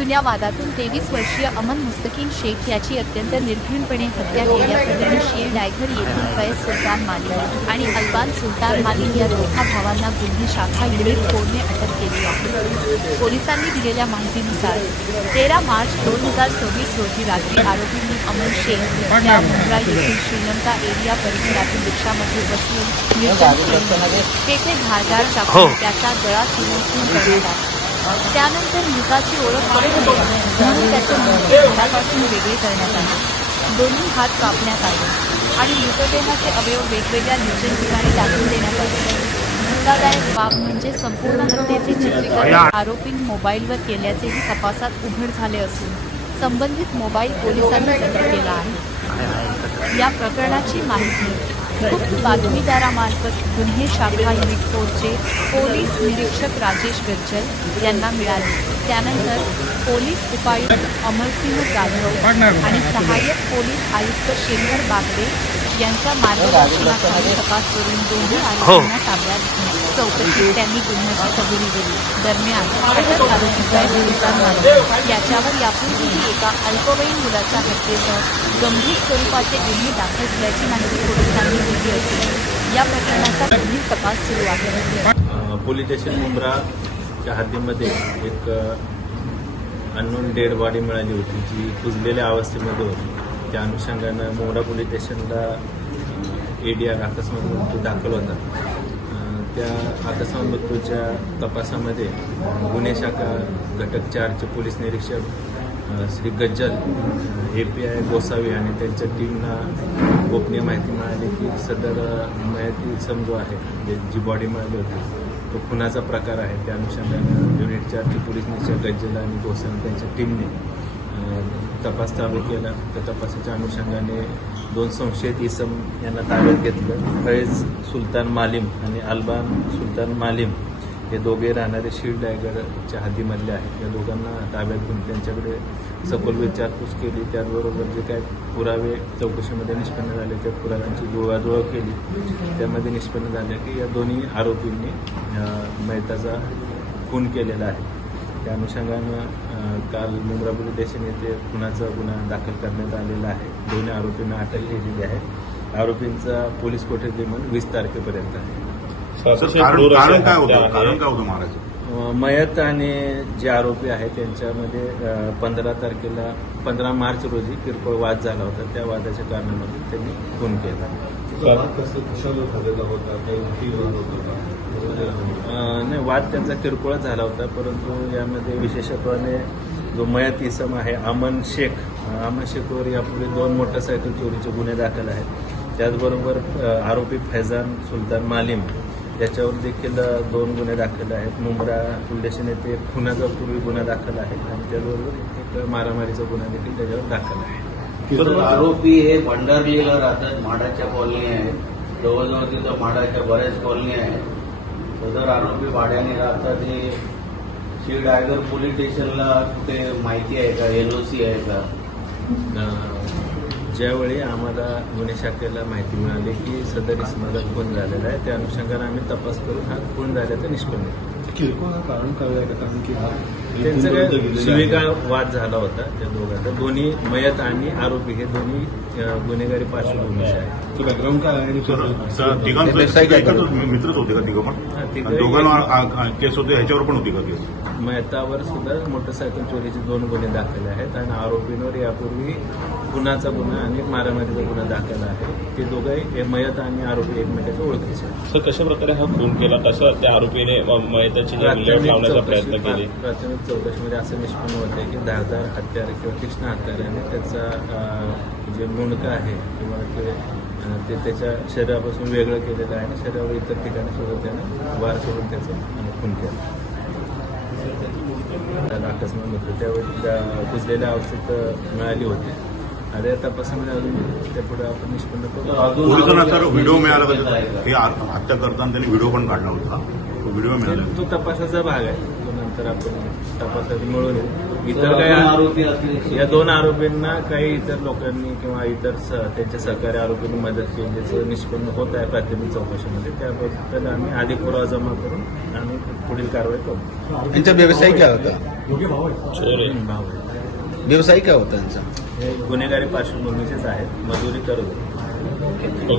जुन्या वादातून 23 वर्षीय अमन मुस्तकीन शेख याची अत्यंत निर्घृणपणे हत्या केल्याप्रकरणी शीर डायघर येथील फैज सुलतान मालिक आणि अल्बान सुलतान मालिक या दोघा भावांना गुन्हे शाखा युनिट 4 ने अटक केली आहे। पोलिसांनी दिलेल्या माहितीनुसार 13 मार्च 2024 रोजी रात्री आरोपींनी अमन शेख या मुंब्रा येथील श्रीलंका एरिया परिसरातील रिक्षामध्ये बसवून निर्जन तेथे धारदार चाकूने त्याचा गळा चिरून खून करण्यात आला। त्यानंतर मृताची ओळख पटली म्हणून त्याचे मुंडके घरापासून वेगळे करण्यात आले, दोन्ही हात कापण्यात आले आणि मृतदेहाचे अवयव वेगवेगळ्या निर्जन ठिकाणी टाकून देण्यात आले। धक्कादायक बाब म्हणजे संपूर्ण हत्येचे चित्रीकरण आरोपींनी मोबाईलवर केल्याचेही तपासात उघड झाले असून संबंधित मोबाईल पोलिसांनी जप्त केला आहे। या प्रकरणाची माहिती गुप्त बातमीदारामार्फत गुन्हे शाखा युनिट 4चे पोलीस निरीक्षक राजेश गज्जल यांना मिळाली। त्यानंतर पोलीस उपायुक्त अमरसिंह जाधव आणि सहाय्यक पोलीस आयुक्त शेखर बागडे यांच्या मार्गदर्शनाखाली तपास करून दोन्ही आरोपींना ताब्यात घेतले। चौकशीत त्यांनी गुन्ह्याची कबुली दिली। दरम्यान अटक आरोपी फैज सुलतान मालिक याच्यावर यापूर्वीही एका अल्पवयीन मुलाच्या हत्येसह गंभीर स्वरूपाचे गुन्हे दाखल झाल्याची माहिती पोलिसांनी दिली असून या प्रकरणाचा पुढील तपास सुरू आहे। पोलीस स्टेशन मुंब्राच्या हद्दीमध्ये एक अननोन डेड बॉडी मिळाली होती जी कुजलेल्या अवस्थेमध्ये होती। त्या अनुषंगानं मुंब्रा पोलीस स्टेशनला एडीआर अकस्मात मृत्यू दाखल होता। त्या अकस्मात मृत्यूच्या तपासामध्ये गुन्हे शाखा घटक 4चे पोलीस निरीक्षक श्री गज्जल API गोसावी आणि त्यांच्या टीमना गोपनीय माहिती मिळाली की सदर माहिती समजू आहे जी बॉडी मिळाली होती तो खुनाचा प्रकार आहे। त्या अनुषंगानं युनिट 4चे पोलीस निरीक्षक गज्जल आणि गोसावी त्यांच्या टीमने तपास चालू केला। त्या तपासाच्या अनुषंगाने 2 संशयित इसम यांना ताब्यात घेतलं। फैज सुलतान मालिम आणि अल्बान सुलतान मालिम हे दोघे राहणारे शीर डायगरच्या हद्दीमधले आहेत। या दोघांना ताब्यात घेऊन त्यांच्याकडे सखोल विचारपूस केली। त्याचबरोबर जे काय पुरावे चौकशीमध्ये निष्पन्न झाले त्या पुराव्यांची जुळवाजुळव केली। त्यामध्ये निष्पन्न झाले की या दोन्ही आरोपींनी मयताचा खून केलेला आहे। त्या अनुषंगानं काल मुंब्रा पोलीस स्टेशन येथे खुनाचा गुन्हा दाखल करण्यात आलेला आहे। दोन्ही आरोपींना अटक केलेली आहे। आरोपींचा पोलीस कोठडी रिमांड 20 तारखेपर्यंत आहे। कारण काय होतं महाराज? मयत आणि जे आरोपी आहेत त्यांच्यामध्ये 15 मार्च रोजी किरकोळ वाद झाला होता। त्या वादाच्या कारणामध्ये त्यांनी खून केला। नाही, वाद त्यांचा किरकोळ झाला होता, परंतु यामध्ये विशेषत्वाने जो मयत इसम आहे अमन शेखवर यापूर्वी 2 मोटरसायकल चोरीचे गुन्हे दाखल आहेत। त्याचबरोबर आरोपी फैजान सुलतान मालिम याच्यावर देखील 2 गुन्हे दाखल आहेत। मुंब्रा पोलीस स्टेशन येथे खुनाचा पूर्वी गुन्हा दाखल आहे आणि त्याचबरोबर एक मारामारीचा गुन्हा देखील त्याच्यावर दाखल आहे। आरोपी हे भंडारलीला राहतात, माडाच्या कॉलनी आहेत, जवळजवळ तिथं माडाच्या बऱ्याच कॉलनी आहेत। सदर आरोपी भाड्याने राहतात। हे शीर डायगर पोलीस स्टेशनला कुठे माहिती आहे का, LOC आहे का? ज्यावेळी आम्हाला गुन्हे शाखेला माहिती मिळाली की सदर इसमाचा खून झालेला आहे त्या अनुषंगाने आम्ही तपास करून हा खून झाल्याचं निष्पन्न किरकोळ कारण कळलं का? कारण की त्यांचा काय शिवीगाळ वाद झाला होता त्या दोघांचा। दोन्ही मयत आणि आरोपी हे दोन्ही गुन्हेगारी पार्श्वभूमीचे आहेत। बॅकग्राऊंड काय आहे? मित्रच होते का तिघं पण? दोघांना केस होते ह्याच्यावर पण होती का केस? मयतावर सुद्धा मोटरसायकल चोरीचे 2 गुन्हे दाखल आहेत आणि आरोपींवर यापूर्वी खुनाचा गुन्हा आणि मारामारीचा गुन्हा दाखल आहे। ते दोघंही मयत आणि आरोपी एकमेकांच्या ओळखीचे आहेत। सर, कशा प्रकारे हा खून केला? कसं त्या आरोपीने मयताची लावण्याचा प्रयत्न केले? प्राथमिक चौकशीमध्ये असं निष्पन्न होते की धारदार हत्यार किंवा तीक्ष्ण हत्याराने त्याचा जे मुंडका आहे किंवा ते त्याच्या शरीरापासून वेगळं केलेलं आहे आणि शरीरावर इतर ठिकाणी सुद्धा त्यानं वार सोडून त्याचा खून केला। अकस्मात होतं त्यावेळी कुजलेल्या औषध मिळाली होती आणि या तपासामध्ये अजून त्यापुढे आपण निष्पन्न करू। पोलिसांना सर व्हिडिओ मिळाला का? हे हत्या करताना त्यांनी व्हिडिओ पण काढला होता, तो व्हिडिओ मिळाला? तो तपासाचा भाग आहे, तो नंतर आपण तपासात मिळून इतर काही या 2 आरोपींना काही इतर लोकांनी किंवा इतर त्यांच्या सहकारी आरोपींनी मदत केल्याचं निष्पन्न होत आहे प्राथमिक चौकशीमध्ये। त्याबद्दल आम्ही अधिक पुरावा जमा करून आम्ही पुढील कारवाई करू। त्यांचा व्यवसाय काय होता? चोर आहे. भाव आहे. व्यवसाय काय होता त्यांचा? हे गुन्हेगारी पार्श्वभूमीचेच आहेत, मजुरी करत होते. ओके.